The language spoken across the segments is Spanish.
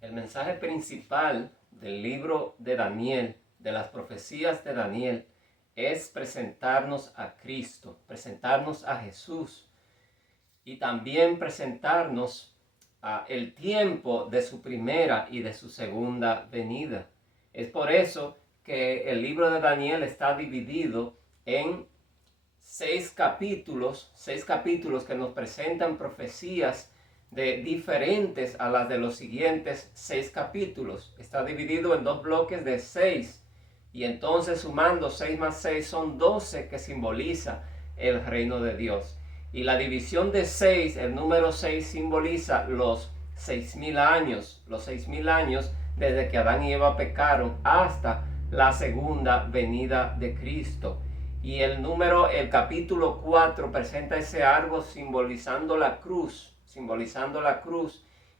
El mensaje principal del libro de Daniel, de las profecías de Daniel, es presentarnos a Cristo, presentarnos a Jesús y también presentarnos a el tiempo de su primera y de su segunda venida. Es por eso que el libro de Daniel está dividido en seis capítulos que nos presentan profecías diferentes a las de los siguientes 6 capítulos. Está dividido en dos bloques de 6 y entonces sumando 6 más 6 son 12 que simboliza el reino de Dios. Y la división de 6, el número 6 simboliza los 6,000 años, los 6,000 años desde que Adán y Eva pecaron hasta la segunda venida de Cristo. Y el capítulo 4 presenta ese árbol simbolizando la cruz,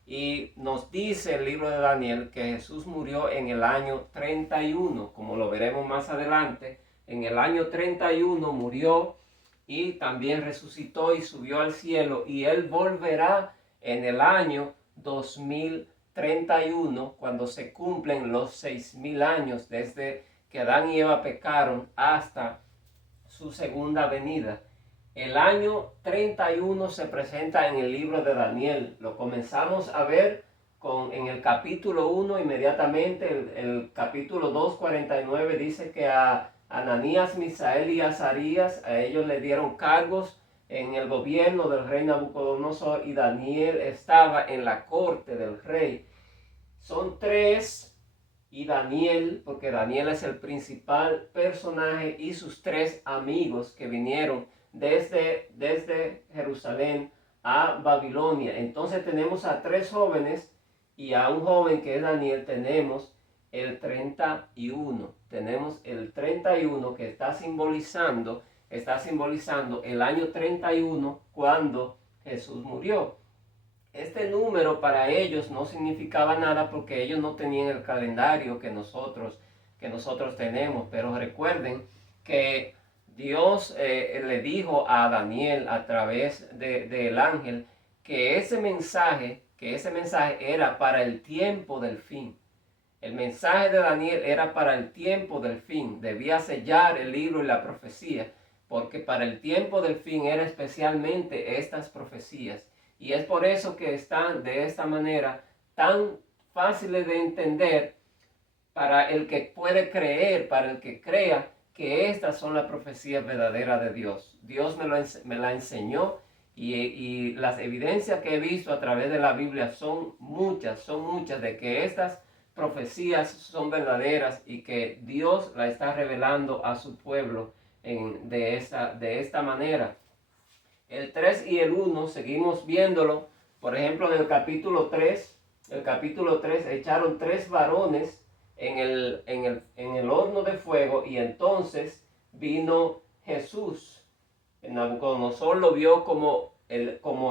y nos dice el libro de Daniel que Jesús murió en el año 31, como lo veremos más adelante. En el año 31 murió y también resucitó y subió al cielo, y él volverá en el año 2031, cuando se cumplen los 6,000 años desde que Adán y Eva pecaron hasta su segunda venida. El año 31 se presenta en el libro de Daniel. Lo comenzamos a ver en el capítulo 1 inmediatamente. El capítulo 2:49 dice que a Ananías, Misael y Azarías, a ellos le dieron cargos en el gobierno del rey Nabucodonosor, y Daniel estaba en la corte del rey. Son tres, y Daniel, porque Daniel es el principal personaje, y sus tres amigos que vinieron desde Jerusalén a Babilonia. Entonces tenemos a tres jóvenes y a un joven que es Daniel. Tenemos el 31. Tenemos el 31 que está simbolizando el año 31 cuando Jesús murió. Este número para ellos no significaba nada porque ellos no tenían el calendario que nosotros tenemos. Pero recuerden que Dios le dijo a Daniel a través del ángel que ese mensaje era para el tiempo del fin. El mensaje de Daniel era para el tiempo del fin. Debía sellar el libro y la profecía, porque para el tiempo del fin era especialmente estas profecías. Y es por eso que están de esta manera tan fáciles de entender para el que puede creer, para el que crea que estas son las profecías verdaderas de Dios. Dios me la enseñó, y las evidencias que he visto a través de la Biblia son muchas de que estas profecías son verdaderas y que Dios la está revelando a su pueblo de esta manera. El 3 y el 1 seguimos viéndolo. Por ejemplo, en el capítulo 3 echaron 3 varones en el horno de fuego, y entonces vino Jesús. Nabucodonosor lo vio como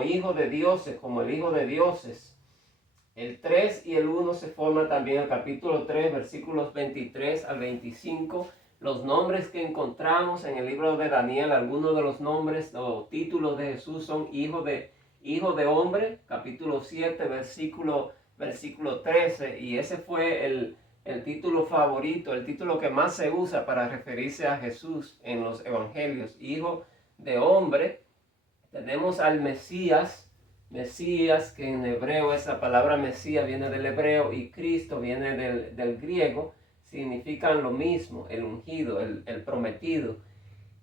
hijo de dioses, como el hijo de dioses. El 3 y el 1 se forman también en el capítulo 3, versículos 23 al 25. Los nombres que encontramos en el libro de Daniel, algunos de los nombres o títulos de Jesús son hijo de hombre, capítulo 7, versículo 13, y ese fue el título favorito, el título que más se usa para referirse a Jesús en los evangelios, hijo de hombre. Tenemos al Mesías, que en hebreo, esa palabra Mesías viene del hebreo y Cristo viene del griego, significan lo mismo, el ungido, el prometido.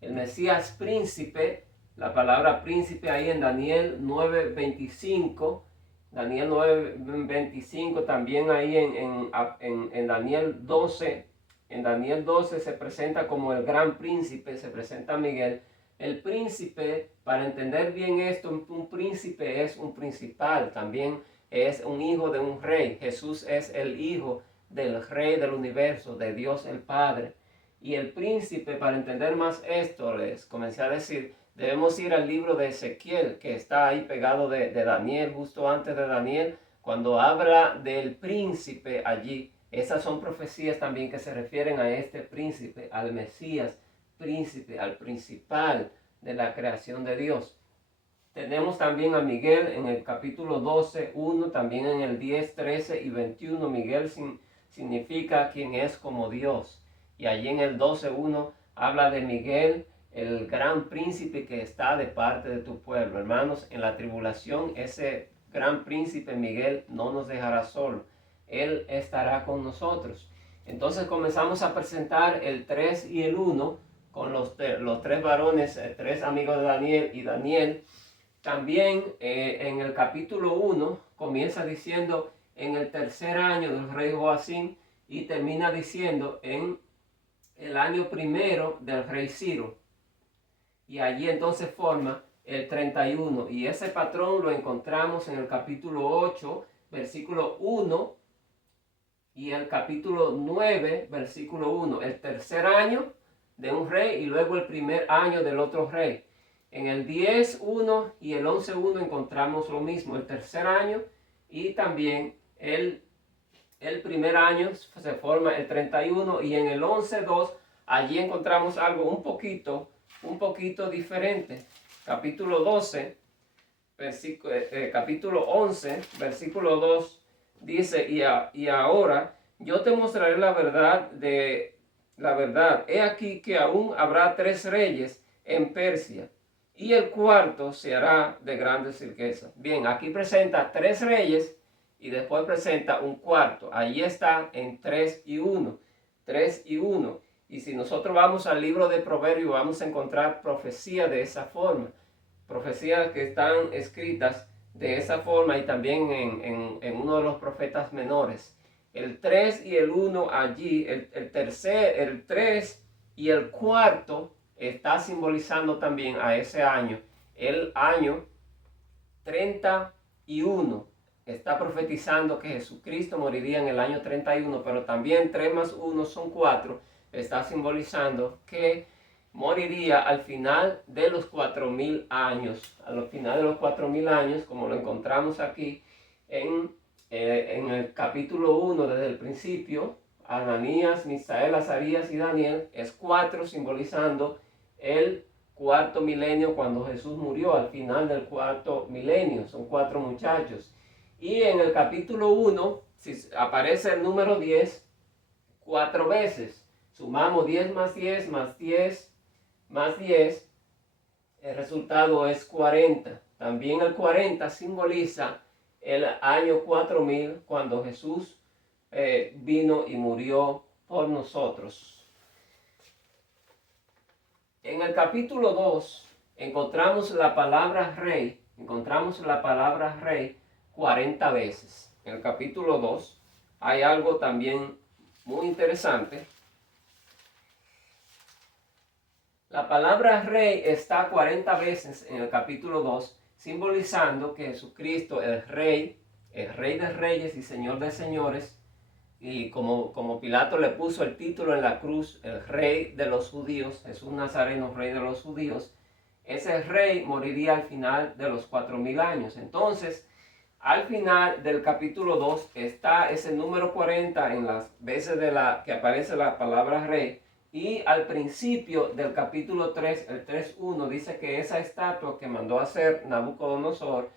El Mesías príncipe, la palabra príncipe ahí en Daniel 9:25, también ahí en Daniel 12. En Daniel 12 se presenta como el gran príncipe, se presenta Miguel. El príncipe, para entender bien esto, un príncipe es un principal, también es un hijo de un rey. Jesús es el hijo del rey del universo, de Dios el Padre. Y el príncipe, para entender más esto, les comencé a decir, debemos ir al libro de Ezequiel, que está ahí pegado de Daniel, justo antes de Daniel, cuando habla del príncipe allí. Esas son profecías también que se refieren a este príncipe, al Mesías príncipe, al principal de la creación de Dios. Tenemos también a Miguel en el capítulo 12, 1, también en el 10, 13 y 21. Miguel significa quien es como Dios. Y allí en el 12, 1 habla de Miguel, el gran príncipe que está de parte de tu pueblo. Hermanos, en la tribulación ese gran príncipe Miguel no nos dejará solo. Él estará con nosotros. Entonces comenzamos a presentar el 3 y el 1 con los tres varones, tres amigos de Daniel y Daniel. También en el capítulo 1 comienza diciendo en el tercer año del rey Joacim y termina diciendo en el año primero del rey Ciro. Y allí entonces forma el 31. Y ese patrón lo encontramos en el capítulo 8, versículo 1 y el capítulo 9, versículo 1. El tercer año de un rey y luego el primer año del otro rey. En el 10, 1 y el 11, 1 encontramos lo mismo, el tercer año y también el primer año se forma el 31 y en el 11, 2 allí encontramos algo un poquito diferente. Capítulo 12, capítulo 11, versículo 2 dice, y ahora yo te mostraré la verdad. He aquí que aún habrá 3 reyes en Persia, y el cuarto se hará de grandes riquezas. Bien, aquí presenta 3 reyes y después presenta un cuarto. Allí está en 3 y 1. 3 y 1. Y si nosotros vamos al libro de Proverbios, vamos a encontrar profecías de esa forma. Profecías que están escritas de esa forma y también en uno de los profetas menores. El 3 y el 1 allí, el 3 y el cuarto está simbolizando también a ese año, el año 31. Está profetizando que Jesucristo moriría en el año 31, pero también 3 más 1 son 4. Está simbolizando que moriría al final de los 4.000 años. Al final de los 4.000 años, como lo encontramos aquí en el capítulo 1 desde el principio, Ananías, Misael, Azarías y Daniel, es 4 simbolizando el cuarto milenio cuando Jesús murió, al final del cuarto milenio. Son 4 muchachos. Y en el capítulo 1 aparece el número 10 4 veces. Sumamos 10 más 10 más 10 más 10. El resultado es 40. También el 40 simboliza el año 4000 cuando Jesús vino y murió por nosotros. En el capítulo 2 encontramos la palabra rey. 40 veces. En el capítulo 2 hay algo también muy interesante. La palabra rey está 40 veces en el capítulo 2, simbolizando que Jesucristo, el rey de reyes y señor de señores, y como Pilato le puso el título en la cruz, el rey de los judíos, Jesús Nazareno, rey de los judíos, ese rey moriría al final de los 4.000 años. Entonces, al final del capítulo 2 está ese número 40 en las veces que aparece la palabra rey. Y al principio del capítulo 3, el 3.1, dice que esa estatua que mandó hacer Nabucodonosor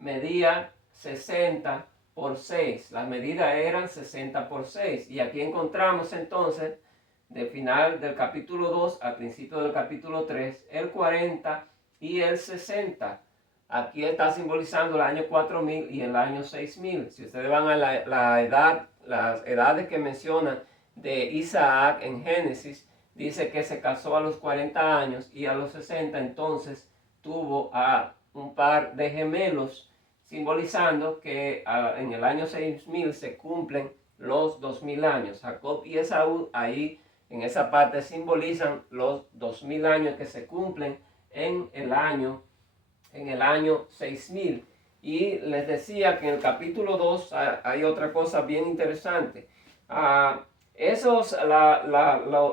medía 60 por 6. Las medidas eran 60 por 6. Y aquí encontramos entonces, del final del capítulo 2 al principio del capítulo 3, el 40 y el 60. Aquí está simbolizando el año 4000 y el año 6000. Si ustedes van a las edades que mencionan de Isaac en Génesis, dice que se casó a los 40 años y a los 60 entonces tuvo a un par de gemelos, simbolizando que en el año 6000 se cumplen los 2000 años. Jacob y Esaú ahí en esa parte simbolizan los 2000 años que se cumplen en el año 6000. Y les decía que en el capítulo 2 hay otra cosa bien interesante.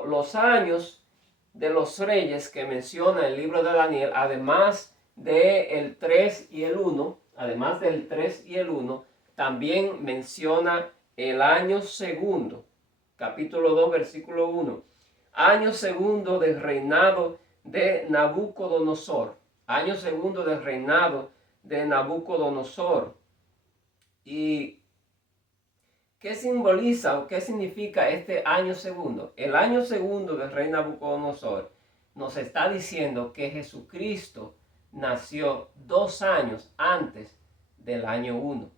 Los años de los reyes que menciona el libro de Daniel, además del 3 y el 1, también menciona el año segundo. Capítulo 2, versículo 1. Año segundo del reinado de Nabucodonosor. año segundo del reinado de Nabucodonosor. ¿Y qué simboliza o qué significa este año segundo? El año segundo del rey Nabucodonosor nos está diciendo que Jesucristo nació 2 años antes del año 1.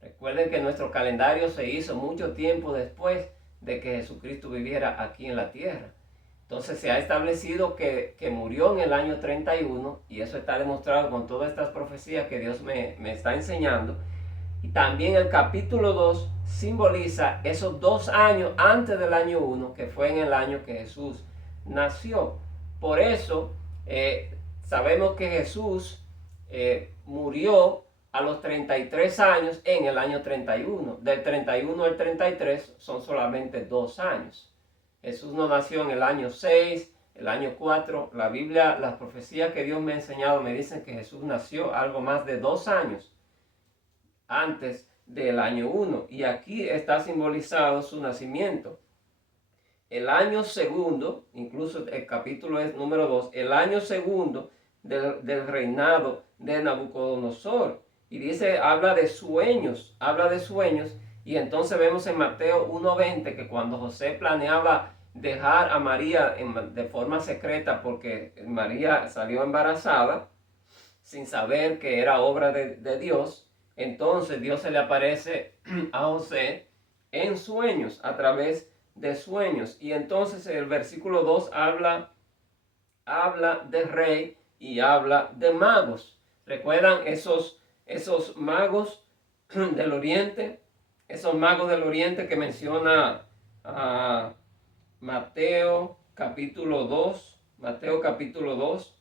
Recuerden que nuestro calendario se hizo mucho tiempo después de que Jesucristo viviera aquí en la tierra. Entonces se ha establecido que murió en el año 31 y eso está demostrado con todas estas profecías que Dios me está enseñando. Y también el capítulo 2 simboliza esos 2 años antes del año 1, que fue en el año que Jesús nació. Por eso sabemos que Jesús murió a los 33 años en el año 31. Del 31 al 33 son solamente 2 años. Jesús no nació en el año 6, el año 4. La Biblia, las profecías que Dios me ha enseñado me dicen que Jesús nació algo más de 2 años antes del año 1. Y aquí está simbolizado su nacimiento. El año segundo, incluso el capítulo es número 2, el año segundo del reinado de Nabucodonosor. Y dice, habla de sueños. Y entonces vemos en Mateo 1:20 que cuando José planeaba dejar a María de forma secreta porque María salió embarazada, sin saber que era obra de Dios, entonces Dios se le aparece a José en sueños, a través de sueños. Y entonces el versículo 2 habla de rey y habla de magos. ¿Recuerdan esos magos del oriente? Esos magos del oriente que menciona Mateo capítulo 2. Mateo capítulo 2.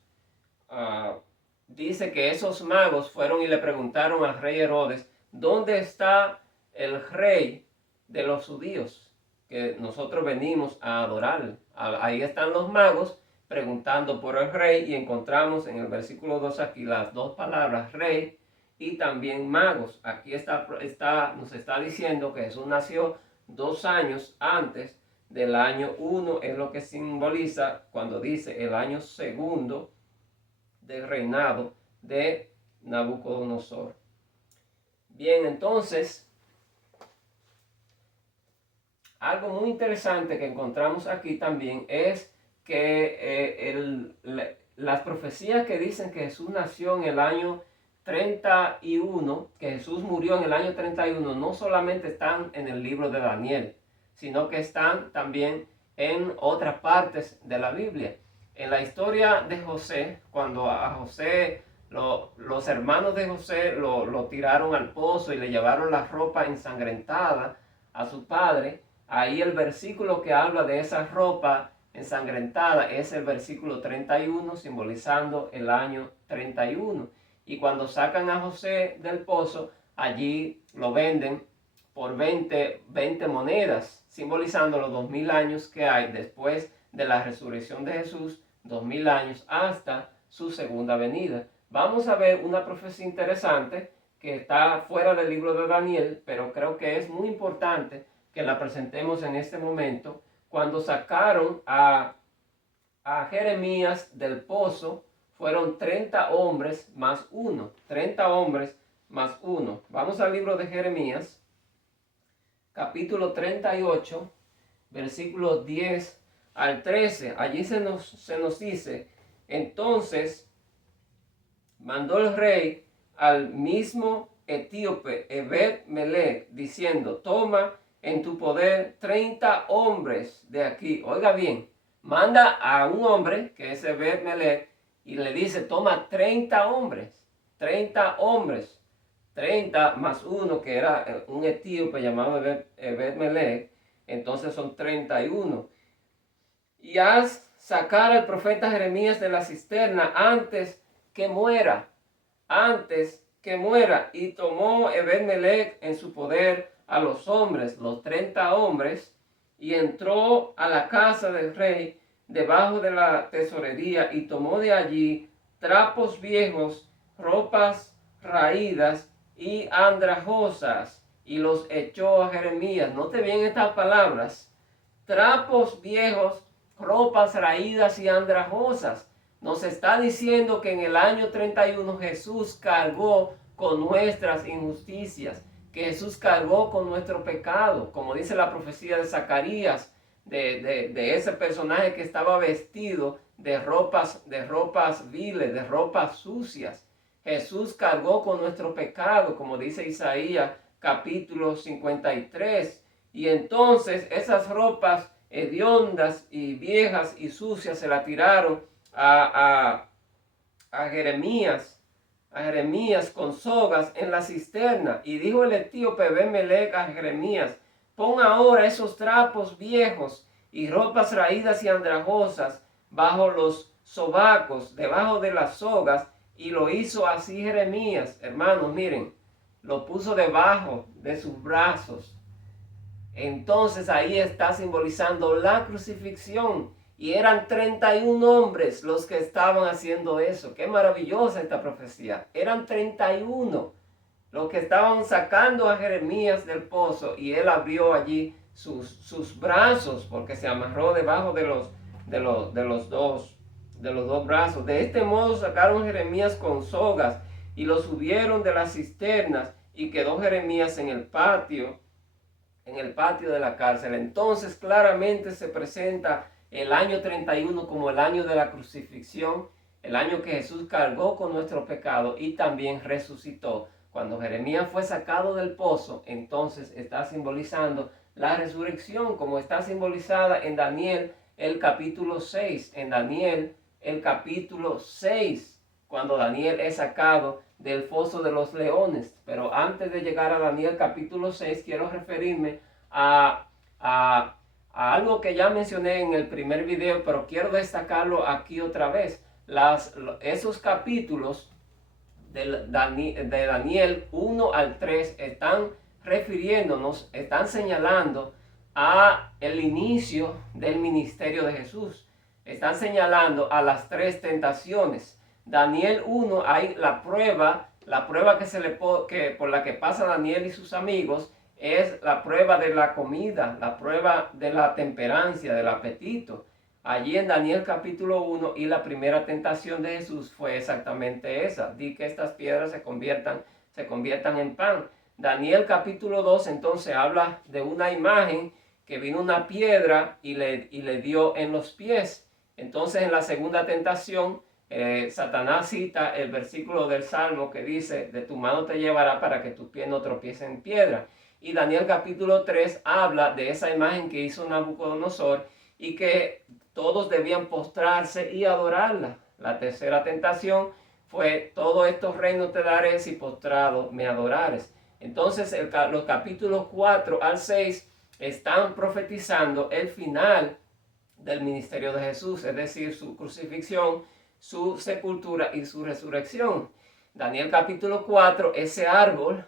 Dice que esos magos fueron y le preguntaron al rey Herodes, ¿dónde está el rey de los judíos que nosotros venimos a adorar? Ahí están los magos preguntando por el rey y encontramos en el versículo 2 aquí las dos palabras rey y también magos. Aquí nos está diciendo que Jesús nació 2 años antes del año 1, es lo que simboliza cuando dice el año segundo del reinado de Nabucodonosor. Bien, entonces, algo muy interesante que encontramos aquí también es que las profecías que dicen que Jesús nació en el año 31, que Jesús murió en el año 31, no solamente están en el libro de Daniel, sino que están también en otras partes de la Biblia. En la historia de José, cuando a José, los hermanos de José lo tiraron al pozo y le llevaron la ropa ensangrentada a su padre, ahí el versículo que habla de esa ropa ensangrentada es el versículo 31, simbolizando el año 31. Y cuando sacan a José del pozo, allí lo venden por 20 monedas, simbolizando los 2000 años que hay después de la resurrección de Jesús, 2000 años hasta su segunda venida. Vamos a ver una profecía interesante que está fuera del libro de Daniel, pero creo que es muy importante que la presentemos en este momento. Cuando sacaron a Jeremías del pozo, fueron 30 hombres más uno. 30 hombres más uno. Vamos al libro de Jeremías, capítulo 38, versículos 10 al 13. Allí se nos dice, entonces mandó el rey al mismo etíope Ebed-Melech, diciendo, toma en tu poder 30 hombres de aquí. Oiga bien, manda a un hombre, que es Ebed-Melech, y le dice, toma 30 hombres, 30 hombres, 30 más uno, que era un etíope llamado Ebed-Melech, entonces son 31. Y haz sacar al profeta Jeremías de la cisterna antes que muera. Y tomó Ebed-Melech en su poder a los hombres, los 30 hombres, y entró a la casa del rey debajo de la tesorería y tomó de allí trapos viejos, ropas raídas y andrajosas, y los echó a Jeremías. Note bien estas palabras: trapos viejos, ropas raídas y andrajosas. Nos está diciendo que en el año 31 Jesús cargó con nuestras injusticias, que Jesús cargó con nuestro pecado, como dice la profecía de Zacarías, de ese personaje que estaba vestido de ropas viles, de ropas sucias. Jesús cargó con nuestro pecado, como dice Isaías capítulo 53. Y entonces esas ropas hediondas y viejas y sucias se la tiraron a Jeremías, con sogas en la cisterna. Y dijo el etíope Abimelech a Jeremías: pon ahora esos trapos viejos y ropas raídas y andrajosas bajo los sobacos, debajo de las sogas. Y lo hizo así Jeremías, hermanos, miren, lo puso debajo de sus brazos. Entonces ahí está simbolizando la crucifixión. Y eran 31 hombres los que estaban haciendo eso. Qué maravillosa esta profecía. Eran 31 los que estaban sacando a Jeremías del pozo, y él abrió allí sus brazos, porque se amarró debajo de los dos brazos. De este modo sacaron a Jeremías con sogas y lo subieron de las cisternas, y quedó Jeremías en el patio de la cárcel. Entonces claramente se presenta el año 31 como el año de la crucifixión, el año que Jesús cargó con nuestro pecado y también resucitó. Cuando Jeremías fue sacado del pozo, entonces está simbolizando la resurrección, como está simbolizada en Daniel el capítulo 6. En Daniel el capítulo 6, cuando Daniel es sacado del foso de los leones. Pero antes de llegar a Daniel capítulo 6, quiero referirme a algo que ya mencioné en el primer video, pero quiero destacarlo aquí otra vez. Esos capítulos de Daniel 1 al 3 están refiriéndonos, están señalando a el inicio del ministerio de Jesús. Están señalando a las 3 tentaciones. Daniel 1 hay la prueba que por la que pasa Daniel y sus amigos, es la prueba de la comida, la prueba de la temperancia, del apetito. Allí en Daniel capítulo 1, y la primera tentación de Jesús fue exactamente esa: di que estas piedras se conviertan en pan. Daniel capítulo 2 entonces habla de una imagen que vino una piedra y le dio en los pies. Entonces en la segunda tentación, Satanás cita el versículo del Salmo que dice: de tu mano te llevará para que tu pie no tropiece en piedra. Y Daniel capítulo 3 habla de esa imagen que hizo Nabucodonosor y que todos debían postrarse y adorarla. La tercera tentación fue: todos estos reinos te daré si postrado me adorares. Entonces los capítulos 4 al 6 están profetizando el final del ministerio de Jesús, es decir, su crucifixión, su sepultura y su resurrección. Daniel capítulo 4, ese árbol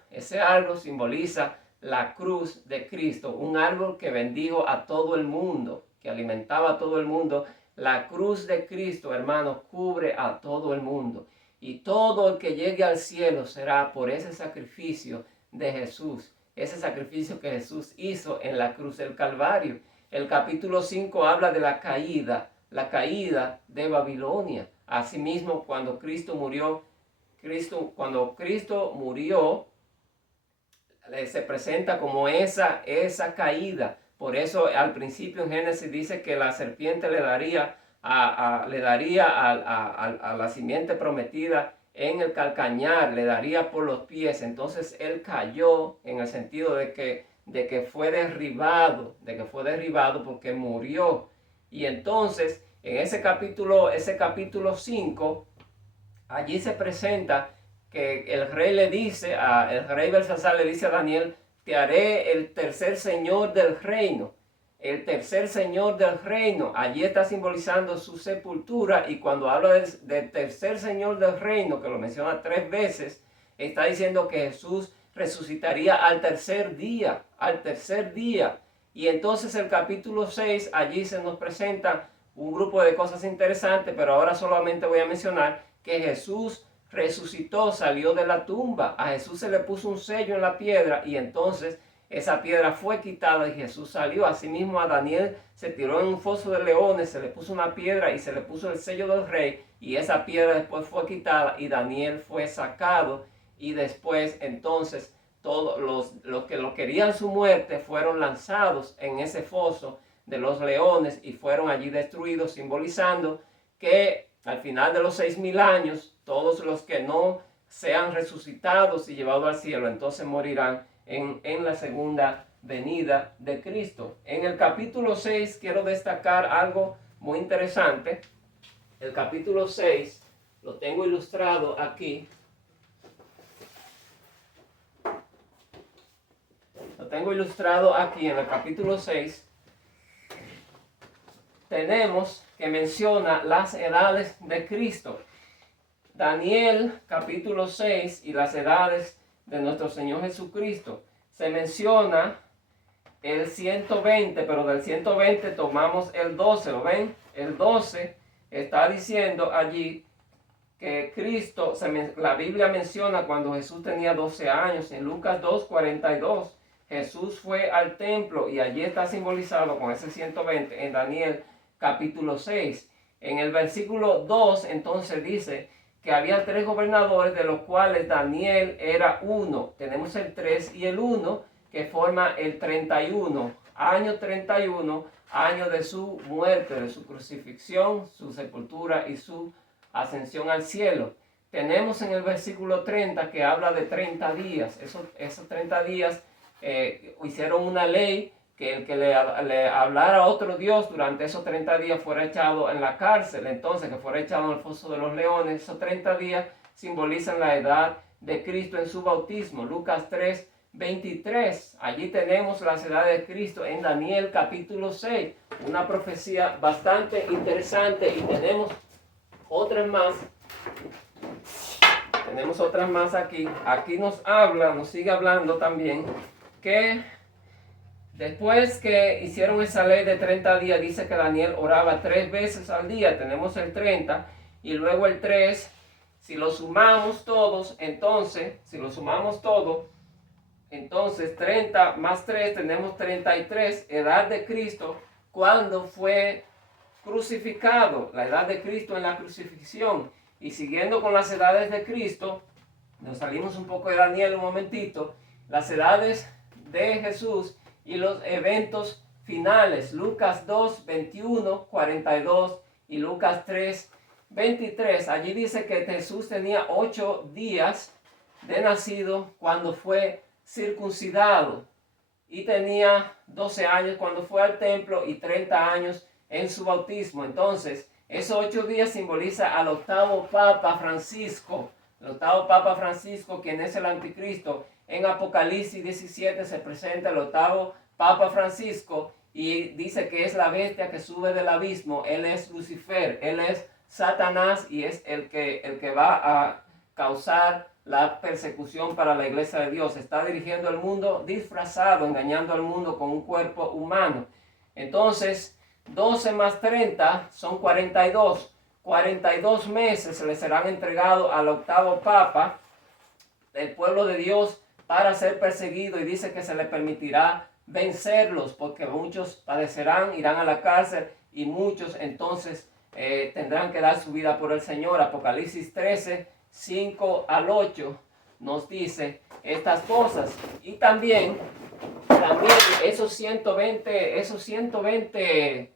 simboliza la cruz de Cristo, un árbol que bendijo a todo el mundo, que alimentaba a todo el mundo. La cruz de Cristo, hermanos, cubre a todo el mundo. Y todo el que llegue al cielo será por ese sacrificio de Jesús, ese sacrificio que Jesús hizo en la cruz del Calvario. El capítulo 5 habla de la caída de Babilonia. Asimismo, cuando Cristo murió, se presenta como esa caída. Por eso al principio en Génesis dice que la serpiente le daría a la simiente prometida en el calcañar, le daría por los pies. Entonces él cayó en el sentido de que fue derribado porque murió. Y entonces en ese capítulo 5, allí se presenta que el rey Belsasar le dice a Daniel: te haré el tercer señor del reino. El tercer señor del reino, allí está simbolizando su sepultura. Y cuando habla del tercer señor del reino, que lo menciona 3 veces, está diciendo que Jesús resucitaría al tercer día. Y entonces el capítulo 6, allí se nos presenta un grupo de cosas interesantes, pero ahora solamente voy a mencionar que Jesús resucitó, salió de la tumba. A Jesús se le puso un sello en la piedra, y entonces esa piedra fue quitada y Jesús salió. Asimismo a Daniel se tiró en un foso de leones, se le puso una piedra y se le puso el sello del rey, y esa piedra después fue quitada y Daniel fue sacado, y después entonces todos los que lo querían su muerte fueron lanzados en ese foso de los leones y fueron allí destruidos, simbolizando que al final de los 6.000 años, todos los que no sean resucitados y llevados al cielo, entonces morirán en la segunda venida de Cristo. En el capítulo 6 quiero destacar algo muy interesante. El capítulo 6 lo tengo ilustrado aquí. Lo tengo ilustrado aquí en el capítulo 6. Tenemos que menciona las edades de Cristo. Daniel capítulo 6 y las edades de nuestro Señor Jesucristo. Se menciona el 120, pero del 120 tomamos el 12, ¿lo ven? El 12 está diciendo allí que Cristo, la Biblia menciona cuando Jesús tenía 12 años, en Lucas 2:42, Jesús fue al templo y allí está simbolizado con ese 120 en Daniel capítulo 6. En el versículo 2 entonces dice que había 3 gobernadores, de los cuales Daniel era uno. Tenemos el 3 y el 1 que forma el 31, año 31, año de su muerte, de su crucifixión, su sepultura y su ascensión al cielo. Tenemos en el versículo 30 que habla de 30 días. Esos 30 días hicieron una ley que el que le hablara a otro Dios durante esos 30 días fuera echado en la cárcel, entonces que fuera echado en el foso de los leones. Esos 30 días simbolizan la edad de Cristo en su bautismo. Lucas 3:23, allí tenemos las edades de Cristo en Daniel capítulo 6, una profecía bastante interesante, y tenemos otras más. Tenemos otras más aquí. Aquí nos sigue hablando también que después que hicieron esa ley de 30 días, dice que Daniel oraba 3 veces al día. Tenemos el 30 y luego el 3. Si lo sumamos todos, entonces, entonces 30 más 3, tenemos 33, edad de Cristo, cuando fue crucificado, la edad de Cristo en la crucifixión. Y siguiendo con las edades de Cristo, nos salimos un poco de Daniel un momentito, las edades de Jesús y los eventos finales. Lucas 2:21, 42 y Lucas 3:23. Allí dice que Jesús tenía 8 días de nacido cuando fue circuncidado, y tenía 12 años cuando fue al templo y 30 años en su bautismo. Entonces, esos 8 días simboliza al octavo Papa Francisco. El octavo Papa Francisco, quien es el anticristo. En Apocalipsis 17 se presenta el octavo Papa Francisco y dice que es la bestia que sube del abismo. Él es Lucifer, él es Satanás, y es el que va a causar la persecución para la iglesia de Dios. Está dirigiendo el mundo disfrazado, engañando al mundo con un cuerpo humano. Entonces, 12 más 30 son 42. 42 meses se le serán entregados al octavo Papa, el pueblo de Dios, para ser perseguido, y dice que se le permitirá vencerlos, porque muchos padecerán, irán a la cárcel, y muchos entonces tendrán que dar su vida por el Señor. Apocalipsis 13, 5 al 8 nos dice estas cosas. Y también esos 120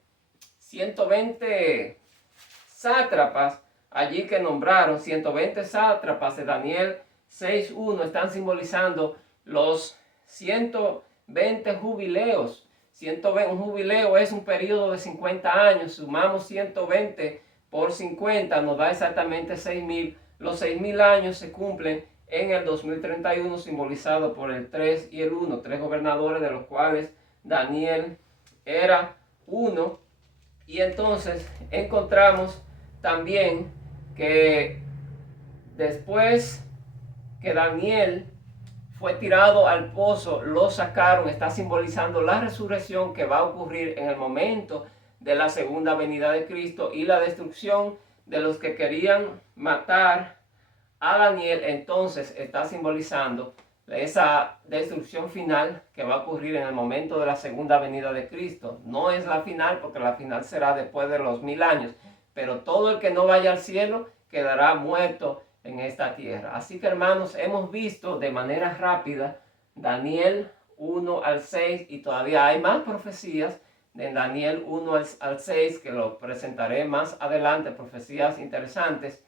sátrapas allí que nombraron, 120 sátrapas de Daniel 6:1, están simbolizando los 120 jubileos. 120, un jubileo es un periodo de 50 años. Sumamos 120 por 50, nos da exactamente 6.000. Los 6.000 años se cumplen en el 2031, simbolizado por el 3 y el 1, 3 gobernadores, de los cuales Daniel era uno. Y entonces encontramos también que después que Daniel fue tirado al pozo, lo sacaron. Está simbolizando la resurrección que va a ocurrir en el momento de la segunda venida de Cristo y la destrucción de los que querían matar a Daniel. Entonces está simbolizando esa destrucción final que va a ocurrir en el momento de la segunda venida de Cristo. No es la final, porque la final será después de los 1000 años, pero todo el que no vaya al cielo quedará muerto en esta tierra. Así que, hermanos, hemos visto de manera rápida Daniel 1 al 6, y todavía hay más profecías de Daniel 1 al 6 que lo presentaré más adelante, profecías interesantes.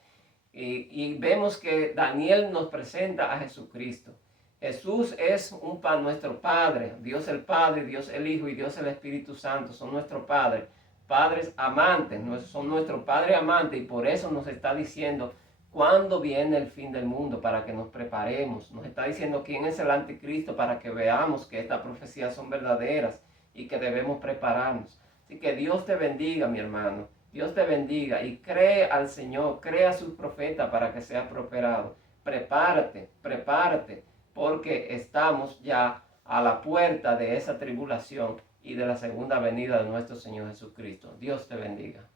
Y vemos que Daniel nos presenta a Jesucristo. Jesús es nuestro Padre, Dios el Padre, Dios el Hijo y Dios el Espíritu Santo son nuestro Padre, padres amantes, son nuestro Padre amante, y por eso nos está diciendo cuándo viene el fin del mundo, para que nos preparemos. Nos está diciendo quién es el anticristo, para que veamos que estas profecías son verdaderas y que debemos prepararnos. Así que Dios te bendiga, mi hermano. Dios te bendiga y cree al Señor, cree a sus profetas para que seas prosperado. Prepárate, prepárate, porque estamos ya a la puerta de esa tribulación y de la segunda venida de nuestro Señor Jesucristo. Dios te bendiga.